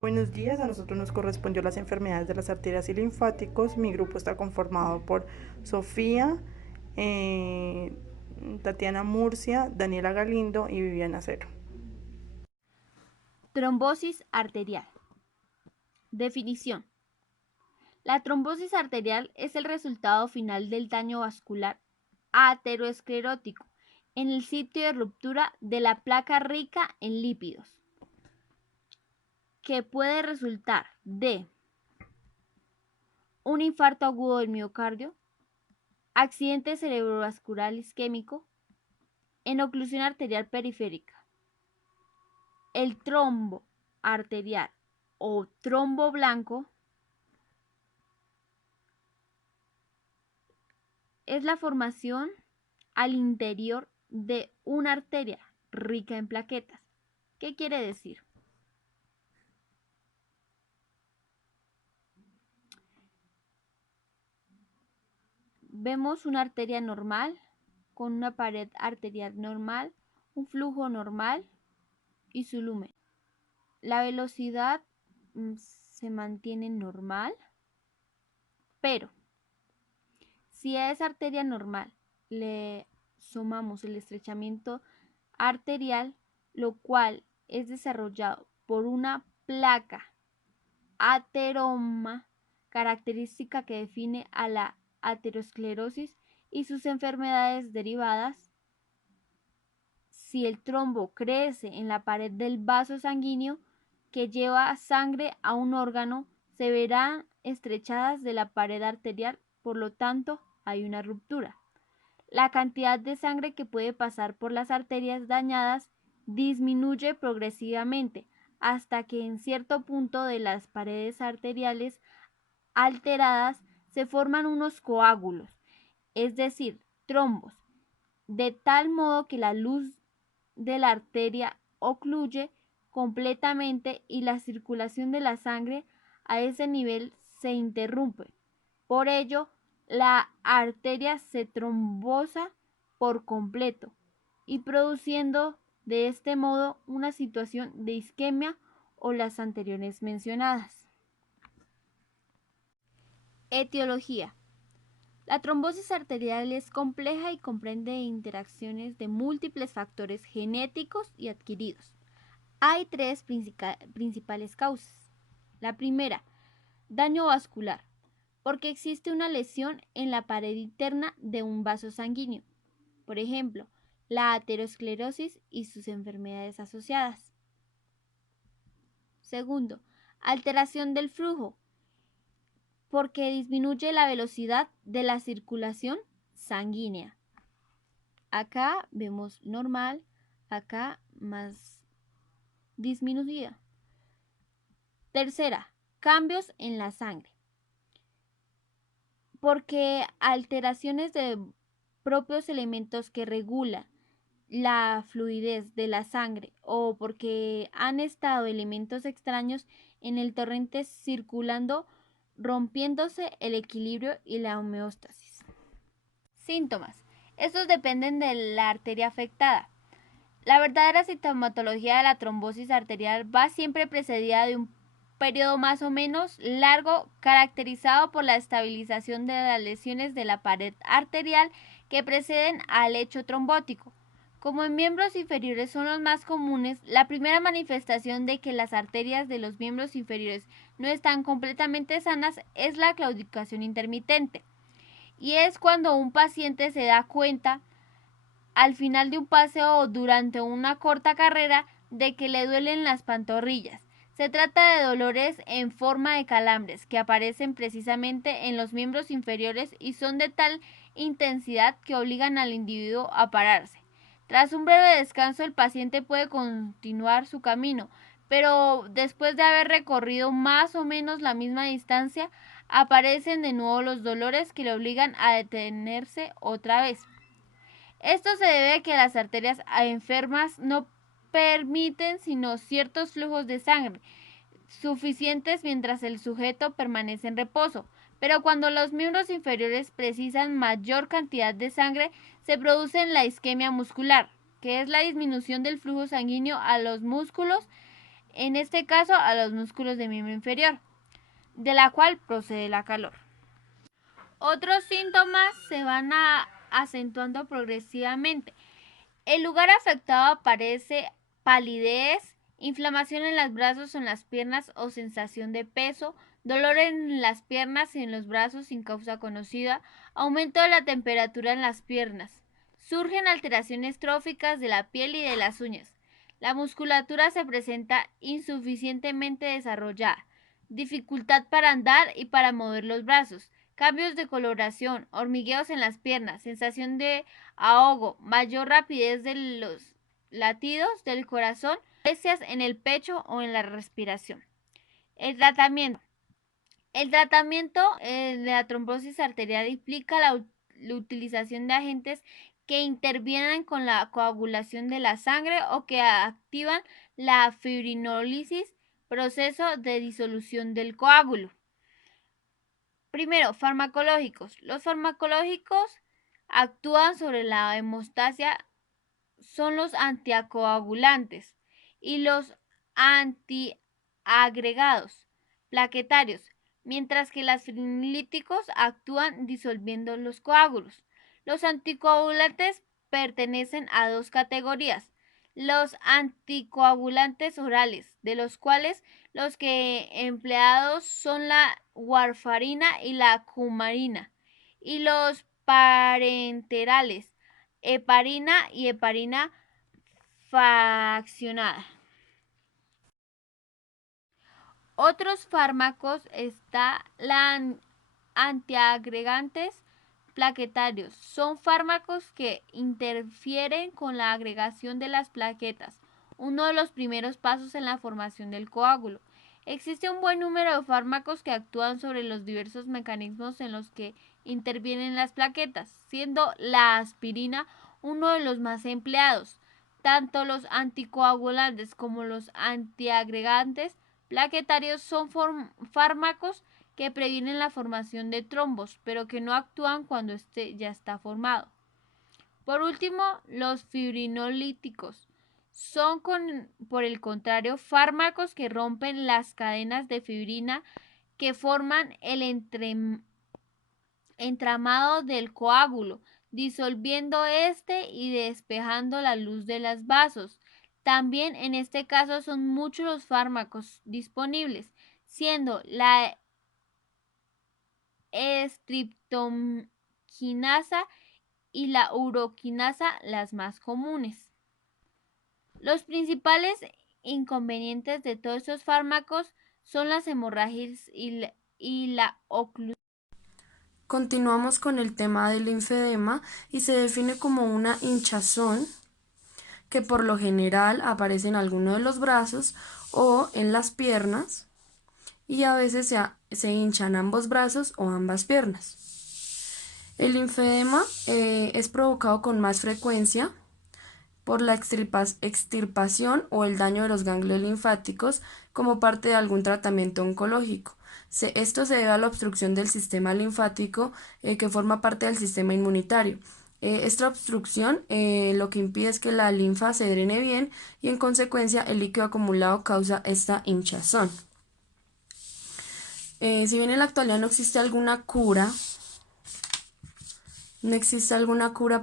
Buenos días, a nosotros nos correspondió las enfermedades de las arterias y linfáticos. Mi grupo está conformado por Sofía, eh, Tatiana Murcia, Daniela Galindo y Viviana Cero. Trombosis arterial. Definición. La trombosis arterial es el resultado final del daño vascular aterosclerótico en el sitio de ruptura de la placa rica en lípidos, que puede resultar de un infarto agudo del miocardio, accidente cerebrovascular isquémico, enoclusión arterial periférica. El trombo arterial o trombo blanco es la formación al interior de una arteria rica en plaquetas. ¿Qué quiere decir? Vemos una arteria normal con una pared arterial normal, un flujo normal y su lumen. La velocidad se mantiene normal, pero si a esa arteria normal le sumamos el estrechamiento arterial, lo cual es desarrollado por una placa ateroma, característica que define a la aterosclerosis y sus enfermedades derivadas. Si el trombo crece en la pared del vaso sanguíneo que lleva sangre a un órgano, se verán estrechadas de la pared arterial, por lo tanto hay una ruptura. La cantidad de sangre que puede pasar por las arterias dañadas disminuye progresivamente hasta que en cierto punto de las paredes arteriales alteradas se forman unos coágulos, es decir, trombos, de tal modo que la luz de la arteria ocluye completamente y la circulación de la sangre a ese nivel se interrumpe. Por ello, la arteria se trombosa por completo y produciendo de este modo una situación de isquemia o las anteriores mencionadas. Etiología. La trombosis arterial es compleja y comprende interacciones de múltiples factores genéticos y adquiridos. Hay tres principales causas. La primera, daño vascular, porque existe una lesión en la pared interna de un vaso sanguíneo. Por ejemplo, la aterosclerosis y sus enfermedades asociadas. Segundo, alteración del flujo, porque disminuye la velocidad de la circulación sanguínea. Acá vemos normal, acá más disminuida. Tercera, cambios en la sangre, porque alteraciones de propios elementos que regulan la fluidez de la sangre o porque han estado elementos extraños en el torrente circulando, rompiéndose el equilibrio y la homeostasis. Síntomas. Estos dependen de la arteria afectada. La verdadera sintomatología de la trombosis arterial va siempre precedida de un periodo más o menos largo caracterizado por la estabilización de las lesiones de la pared arterial que preceden al hecho trombótico. Como en miembros inferiores son los más comunes, la primera manifestación de que las arterias de los miembros inferiores no están completamente sanas es la claudicación intermitente. Y es cuando un paciente se da cuenta al final de un paseo o durante una corta carrera de que le duelen las pantorrillas. Se trata de dolores en forma de calambres que aparecen precisamente en los miembros inferiores y son de tal intensidad que obligan al individuo a pararse. Tras un breve descanso el paciente puede continuar su camino, pero después de haber recorrido más o menos la misma distancia, aparecen de nuevo los dolores que le obligan a detenerse otra vez. Esto se debe a que las arterias enfermas no permiten sino ciertos flujos de sangre suficientes mientras el sujeto permanece en reposo, pero cuando los miembros inferiores precisan mayor cantidad de sangre, se produce la isquemia muscular, que es la disminución del flujo sanguíneo a los músculos en este caso a los músculos del miembro inferior, de la cual procede la calor. Otros síntomas se van acentuando progresivamente. El lugar afectado aparece palidez, inflamación en los brazos o en las piernas o sensación de peso, dolor en las piernas y en los brazos sin causa conocida, aumento de la temperatura en las piernas. Surgen alteraciones tróficas de la piel y de las uñas. La musculatura se presenta insuficientemente desarrollada, dificultad para andar y para mover los brazos, cambios de coloración, hormigueos en las piernas, sensación de ahogo, mayor rapidez de los latidos del corazón, molestias en el pecho o en la respiración. El tratamiento. El tratamiento de la trombosis arterial implica la utilización de agentes que intervienen con la coagulación de la sangre o que activan la fibrinólisis, proceso de disolución del coágulo. Primero, farmacológicos. Los farmacológicos actúan sobre la hemostasia, son los anticoagulantes y los antiagregados plaquetarios, mientras que los fibrinolíticos actúan disolviendo los coágulos. Los anticoagulantes pertenecen a dos categorías: los anticoagulantes orales, de los cuales los que empleados son la warfarina y la cumarina, y los parenterales, heparina y heparina fraccionada. Otros fármacos están los antiagregantes plaquetarios. Son fármacos que interfieren con la agregación de las plaquetas, uno de los primeros pasos en la formación del coágulo. Existe un buen número de fármacos que actúan sobre los diversos mecanismos en los que intervienen las plaquetas, siendo la aspirina uno de los más empleados. Tanto los anticoagulantes como los antiagregantes plaquetarios son fármacos que previenen la formación de trombos, pero que no actúan cuando este ya está formado. Por último, los fibrinolíticos son, por el contrario, fármacos que rompen las cadenas de fibrina que forman el entramado del coágulo, disolviendo este y despejando la luz de los vasos. También en este caso son muchos los fármacos disponibles, siendo la estreptoquinasa y la uroquinasa las más comunes. Los principales inconvenientes de todos estos fármacos son las hemorragias y la oclusión. Continuamos con el tema del linfedema y se define como una hinchazón que por lo general aparece en alguno de los brazos o en las piernas y a veces se hinchan ambos brazos o ambas piernas. El linfedema es provocado con más frecuencia por la extirpación o el daño de los ganglios linfáticos como parte de algún tratamiento oncológico. Esto se debe a la obstrucción del sistema linfático que forma parte del sistema inmunitario. Esta obstrucción lo que impide es que la linfa se drene bien y en consecuencia el líquido acumulado causa esta hinchazón. Si bien en la actualidad no existe alguna cura,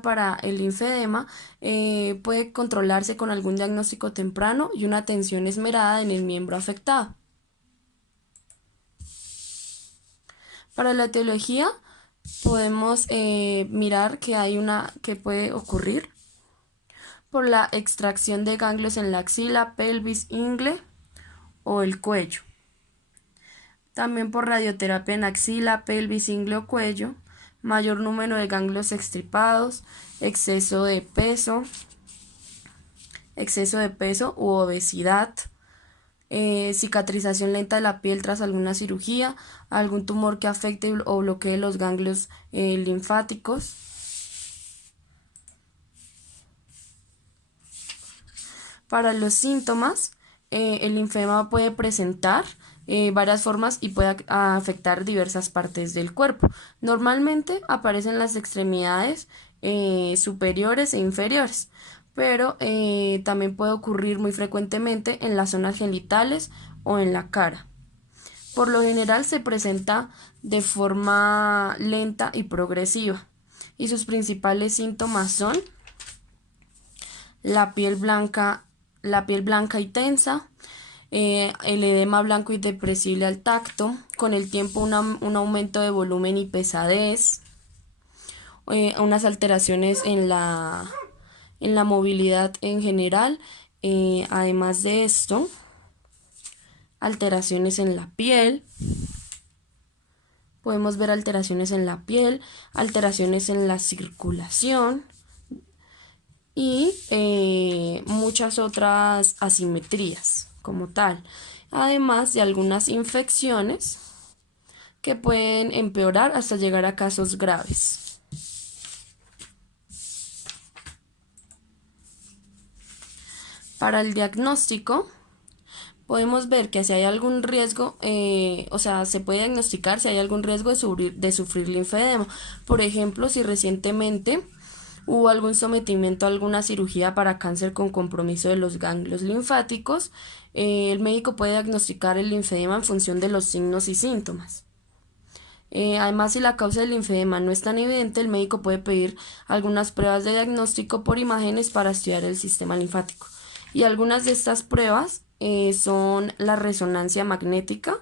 para el linfedema, puede controlarse con algún diagnóstico temprano y una atención esmerada en el miembro afectado. Para la etiología podemos mirar que puede ocurrir por la extracción de ganglios en la axila, pelvis, ingle o el cuello. También por radioterapia en axila, pelvis, ingle o cuello, mayor número de ganglios extirpados, exceso de peso u obesidad, cicatrización lenta de la piel tras alguna cirugía, algún tumor que afecte o bloquee los ganglios linfáticos. Para los síntomas, el linfedema puede presentar varias formas y puede afectar diversas partes del cuerpo. Normalmente aparecen en las extremidades superiores e inferiores. pero también puede ocurrir muy frecuentemente en las zonas genitales o en la cara. Por lo general se presenta de forma lenta y progresiva, y sus principales síntomas son la piel blanca, y tensa, el edema blanco y depresible al tacto, con el tiempo un aumento de volumen y pesadez, unas alteraciones en la movilidad en general, además de esto, alteraciones en la piel. Podemos ver alteraciones en la piel, alteraciones en la circulación y muchas otras asimetrías como tal, además de algunas infecciones que pueden empeorar hasta llegar a casos graves. Para el diagnóstico, podemos ver que si hay algún riesgo, se puede diagnosticar si hay algún riesgo de sufrir linfedema. Por ejemplo, si recientemente hubo algún sometimiento a alguna cirugía para cáncer con compromiso de los ganglios linfáticos, el médico puede diagnosticar el linfedema en función de los signos y síntomas. Además, si la causa del linfedema no es tan evidente, el médico puede pedir algunas pruebas de diagnóstico por imágenes para estudiar el sistema linfático. Y algunas de estas pruebas son la resonancia magnética,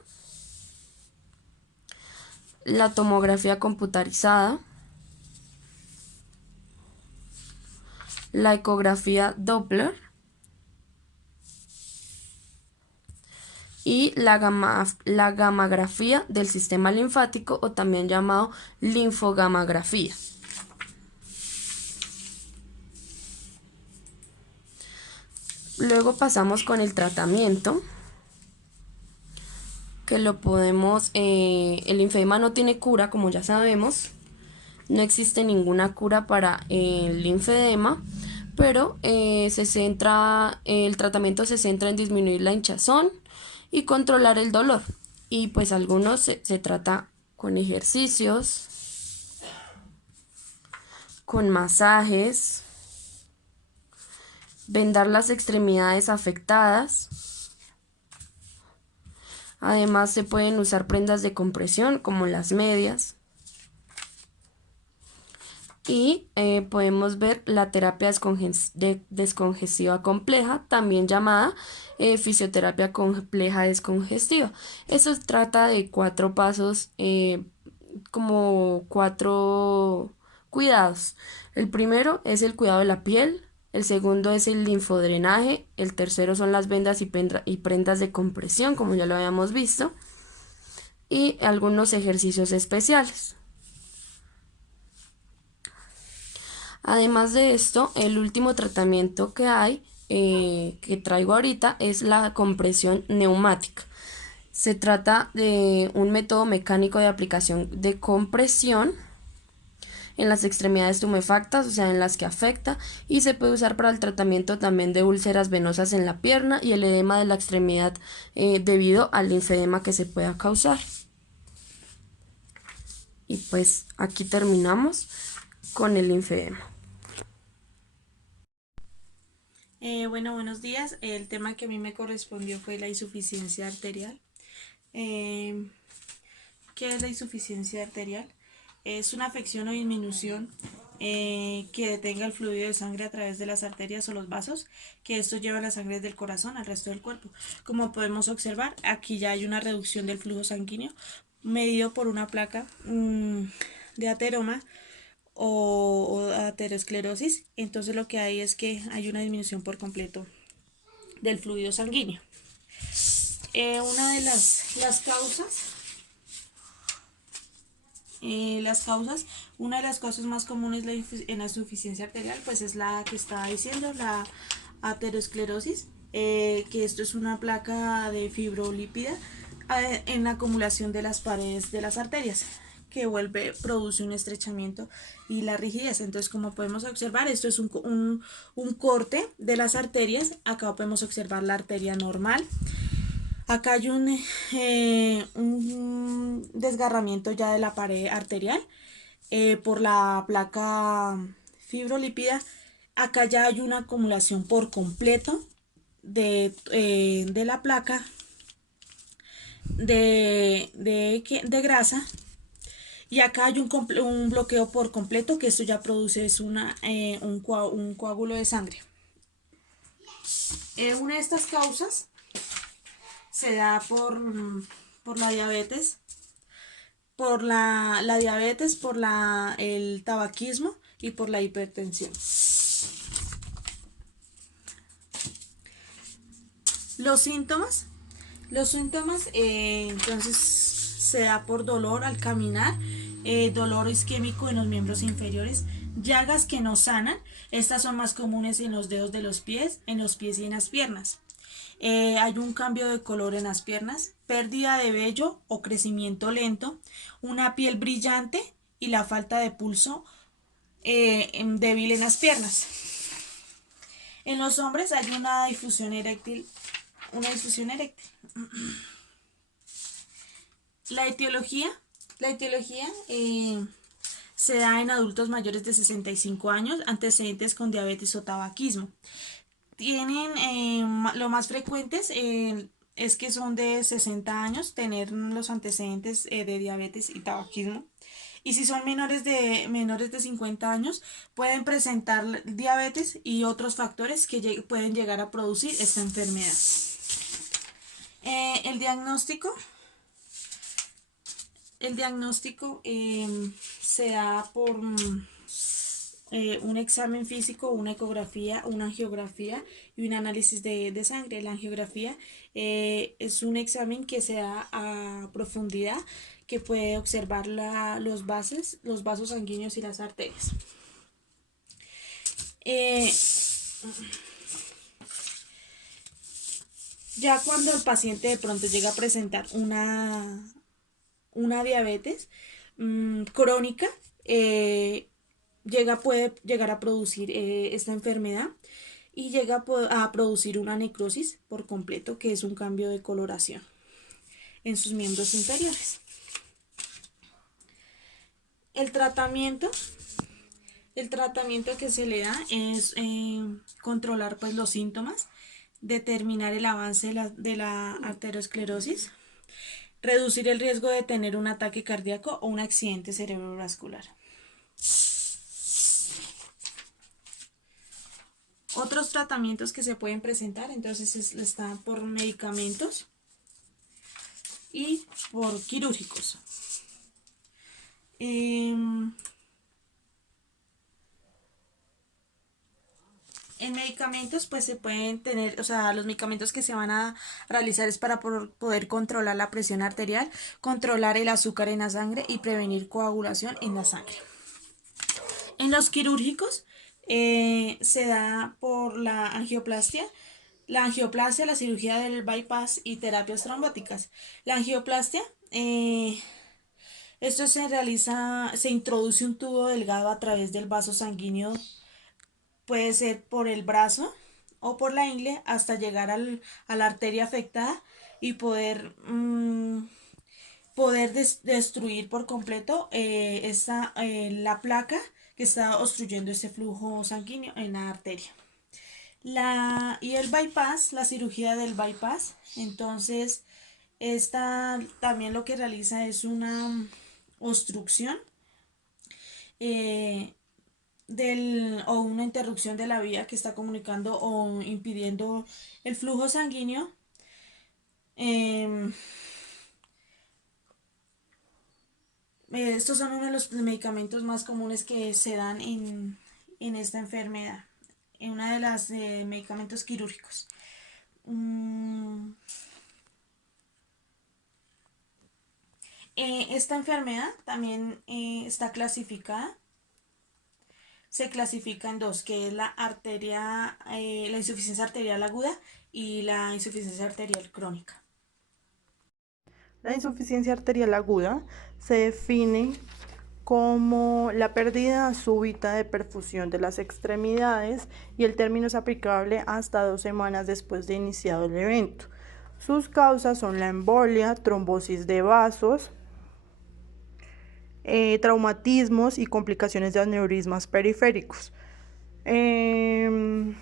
la tomografía computarizada, la ecografía Doppler y la gammagrafía del sistema linfático, o también llamado linfogamografía. Luego pasamos con el tratamiento, que lo podemos, el linfedema no tiene cura, como ya sabemos, no existe ninguna cura para el linfedema, pero el tratamiento se centra en disminuir la hinchazón y controlar el dolor. Y pues algunos se trata con ejercicios, con masajes, vendar las extremidades afectadas. Además se pueden usar prendas de compresión como las medias. Y podemos ver la terapia descongestiva compleja, también llamada fisioterapia compleja descongestiva. Eso trata de 4 pasos, como 4 cuidados. El primero es el cuidado de la piel, el segundo es el linfodrenaje, el tercero son las vendas y prendas de compresión, como ya lo habíamos visto, y algunos ejercicios especiales. Además de esto, el último tratamiento que hay, que traigo ahorita, es la compresión neumática. Se trata de un método mecánico de aplicación de compresión en las extremidades tumefactas, o sea, en las que afecta, y se puede usar para el tratamiento también de úlceras venosas en la pierna y el edema de la extremidad debido al linfedema que se pueda causar. Y pues aquí terminamos con el linfedema. Buenos días. El tema que a mí me correspondió fue la insuficiencia arterial. ¿Qué es la insuficiencia arterial? Es una afección o disminución que detenga el fluido de sangre a través de las arterias o los vasos, que esto lleva la sangre del corazón al resto del cuerpo. Como podemos observar, aquí ya hay una reducción del flujo sanguíneo medido por una placa de ateroma o aterosclerosis. Entonces lo que hay es que hay una disminución por completo del fluido sanguíneo. Una de las causas más comunes en la insuficiencia arterial, pues es la que estaba diciendo, la aterosclerosis, que esto es una placa de fibrolípida en la acumulación de las paredes de las arterias, que produce un estrechamiento y la rigidez. Entonces, como podemos observar, esto es un corte de las arterias. Acá podemos observar la arteria normal. Acá hay un desgarramiento ya de la pared arterial por la placa fibrolípida. Acá ya hay una acumulación por completo de la placa de grasa, y acá hay un bloqueo por completo, que esto ya produce es un coágulo de sangre. Una de estas causas se da por la diabetes, la diabetes, por el tabaquismo y por la hipertensión. Los síntomas. Entonces se da por dolor al caminar, dolor isquémico en los miembros inferiores, llagas que no sanan. Estas son más comunes en los dedos de los pies, y en las piernas. Hay un cambio de color en las piernas, pérdida de vello o crecimiento lento, una piel brillante y la falta de pulso débil en las piernas. En los hombres hay una disfunción eréctil. La etiología se da en adultos mayores de 65 años, antecedentes con diabetes o tabaquismo. Lo más frecuentes es que son de 60 años tener los antecedentes de diabetes y tabaquismo. Y si son menores de 50 años, pueden presentar diabetes y otros factores que pueden llegar a producir esta enfermedad. El diagnóstico se da por un examen físico, una ecografía, una angiografía y un análisis de sangre. La angiografía es un examen que se da a profundidad, que puede observar los vasos sanguíneos y las arterias. Ya cuando el paciente de pronto llega a presentar una diabetes crónica, puede llegar a producir esta enfermedad, y llega a producir una necrosis por completo, que es un cambio de coloración en sus miembros inferiores. El tratamiento que se le da es controlar pues los síntomas, determinar el avance de la arteriosclerosis, reducir el riesgo de tener un ataque cardíaco o un accidente cerebrovascular. Otros tratamientos que se pueden presentar, entonces, están por medicamentos y por quirúrgicos. En medicamentos, pues se pueden tener, los medicamentos que se van a realizar es para poder controlar la presión arterial, controlar el azúcar en la sangre y prevenir coagulación en la sangre. En los quirúrgicos se da por la angioplastia, la cirugía del bypass y terapias trombóticas. La angioplastia, esto se introduce un tubo delgado a través del vaso sanguíneo, puede ser por el brazo o por la ingle, hasta llegar a la arteria afectada y poder destruir por completo la placa que está obstruyendo este flujo sanguíneo en la arteria. Y el bypass, la cirugía del bypass, entonces esta también lo que realiza es una obstrucción o una interrupción de la vía que está comunicando o impidiendo el flujo sanguíneo. Estos son uno de los medicamentos más comunes que se dan en esta enfermedad, en una de las medicamentos quirúrgicos. Esta enfermedad también se clasifica en dos, que es la insuficiencia arterial aguda y la insuficiencia arterial crónica. La insuficiencia arterial aguda se define como la pérdida súbita de perfusión de las extremidades, y el término es aplicable hasta 2 semanas después de iniciado el evento. Sus causas son la embolia, trombosis de vasos, traumatismos y complicaciones de aneurismas periféricos. Em,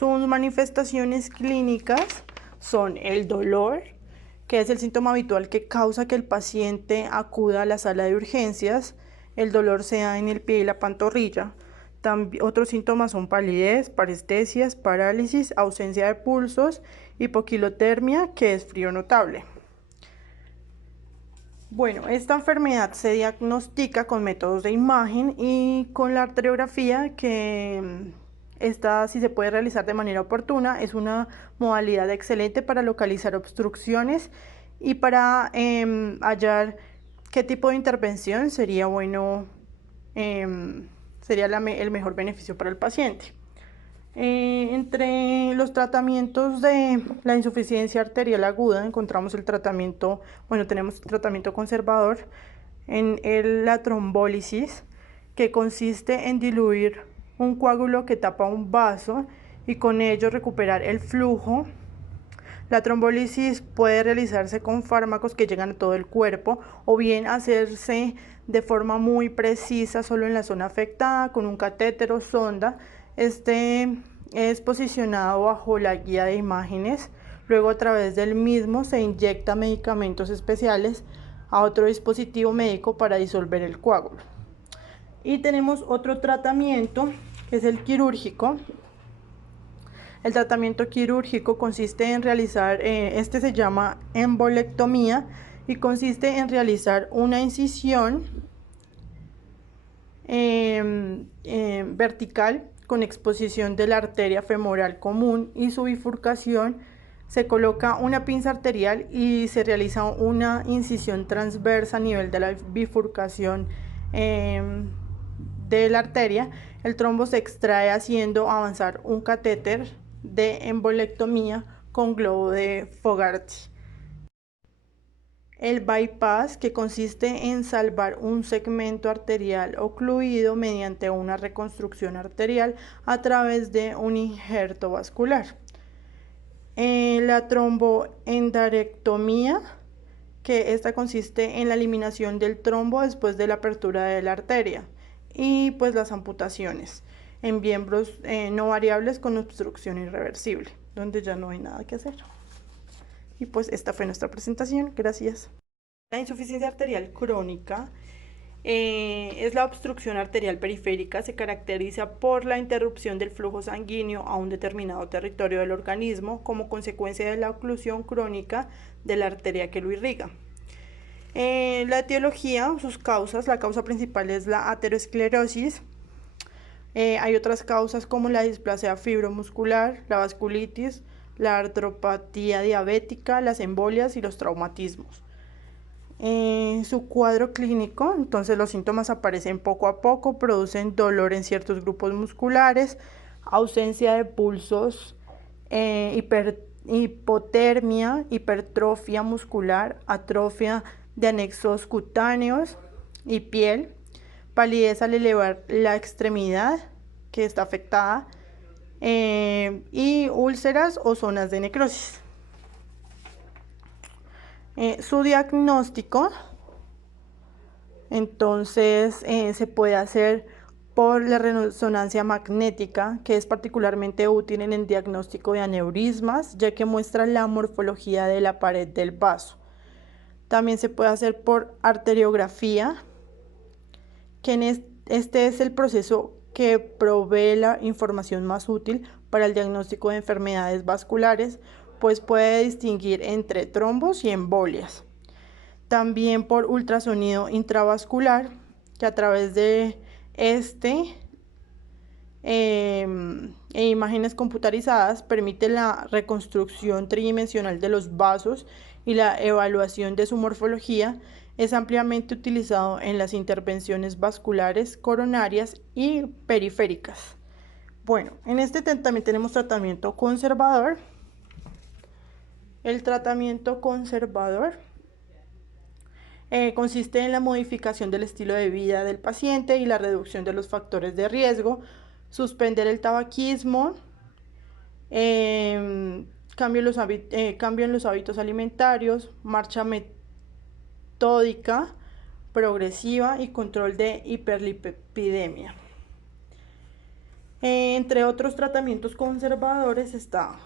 Sus manifestaciones clínicas son el dolor, que es el síntoma habitual que causa que el paciente acuda a la sala de urgencias. El dolor se da en el pie y la pantorrilla. Otros síntomas son palidez, parestesias, parálisis, ausencia de pulsos, hipoquilotermia, que es frío notable. Bueno, esta enfermedad se diagnostica con métodos de imagen y con la arteriografía, que esta, si se puede realizar de manera oportuna, es una modalidad excelente para localizar obstrucciones y para hallar qué tipo de intervención sería bueno, sería el mejor beneficio para el paciente. Entre los tratamientos de la insuficiencia arterial aguda encontramos el tratamiento, bueno, tenemos el tratamiento conservador en la trombólisis, que consiste en diluir un coágulo que tapa un vaso y con ello recuperar el flujo. La trombólisis puede realizarse con fármacos que llegan a todo el cuerpo o bien hacerse de forma muy precisa solo en la zona afectada con un catéter o sonda. Este es posicionado bajo la guía de imágenes. Luego, a través del mismo se inyecta medicamentos especiales a otro dispositivo médico para disolver el coágulo. Y tenemos otro tratamiento que es el quirúrgico. El tratamiento quirúrgico consiste en realizar, este se llama embolectomía y consiste en realizar una incisión vertical con exposición de la arteria femoral común y su bifurcación. Se coloca una pinza arterial y se realiza una incisión transversa a nivel de la bifurcación de la arteria. El trombo se extrae haciendo avanzar un catéter de embolectomía con globo de Fogarty. El bypass, que consiste en salvar un segmento arterial ocluido mediante una reconstrucción arterial a través de un injerto vascular. La tromboendarectomía, que esta consiste en la eliminación del trombo después de la apertura de la arteria. Y pues las amputaciones en miembros no variables con obstrucción irreversible, donde ya no hay nada que hacer. Y pues esta fue nuestra presentación. Gracias. La insuficiencia arterial crónica es la obstrucción arterial periférica. Se caracteriza por la interrupción del flujo sanguíneo a un determinado territorio del organismo como consecuencia de la oclusión crónica de la arteria que lo irriga. La etiología, sus causas, la causa principal es la aterosclerosis. Hay otras causas como la displasia fibromuscular, la vasculitis, la artropatía diabética, las embolias y los traumatismos. Su cuadro clínico, entonces los síntomas aparecen poco a poco, producen dolor en ciertos grupos musculares, ausencia de pulsos, hipotermia, hipertrofia muscular, atrofia de anexos cutáneos y piel, palidez al elevar la extremidad que está afectada, y úlceras o zonas de necrosis. Su diagnóstico, entonces, se puede hacer por la resonancia magnética, que es particularmente útil en el diagnóstico de aneurismas, ya que muestra la morfología de la pared del vaso. También se puede hacer por arteriografía, que este es el proceso que provee la información más útil para el diagnóstico de enfermedades vasculares, pues puede distinguir entre trombos y embolias. También por ultrasonido intravascular, que a través de e imágenes computarizadas permite la reconstrucción tridimensional de los vasos y la evaluación de su morfología. Es ampliamente utilizado en las intervenciones vasculares, coronarias y periféricas. Bueno, en este también tenemos tratamiento conservador. El tratamiento conservador consiste en la modificación del estilo de vida del paciente y la reducción de los factores de riesgo, suspender el tabaquismo, cambio en los hábitos alimentarios, marcha metódica, progresiva y control de hiperlipidemia. Entre otros tratamientos conservadores está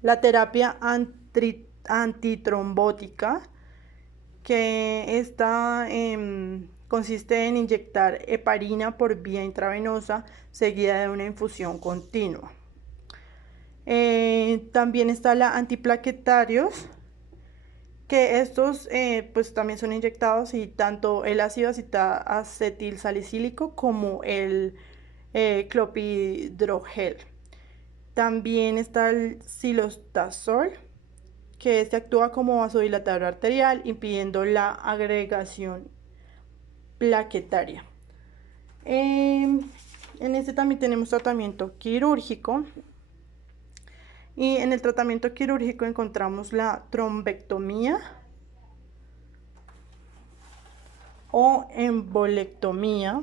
la terapia antitrombótica, que consiste en inyectar heparina por vía intravenosa seguida de una infusión continua. También está la antiplaquetarios, que estos pues también son inyectados, y tanto el ácido acetilsalicílico como el clopidogrel. También está el cilostazol, que este actúa como vasodilatador arterial, impidiendo la agregación plaquetaria. En este también tenemos tratamiento quirúrgico, y en el tratamiento quirúrgico encontramos la trombectomía o embolectomía.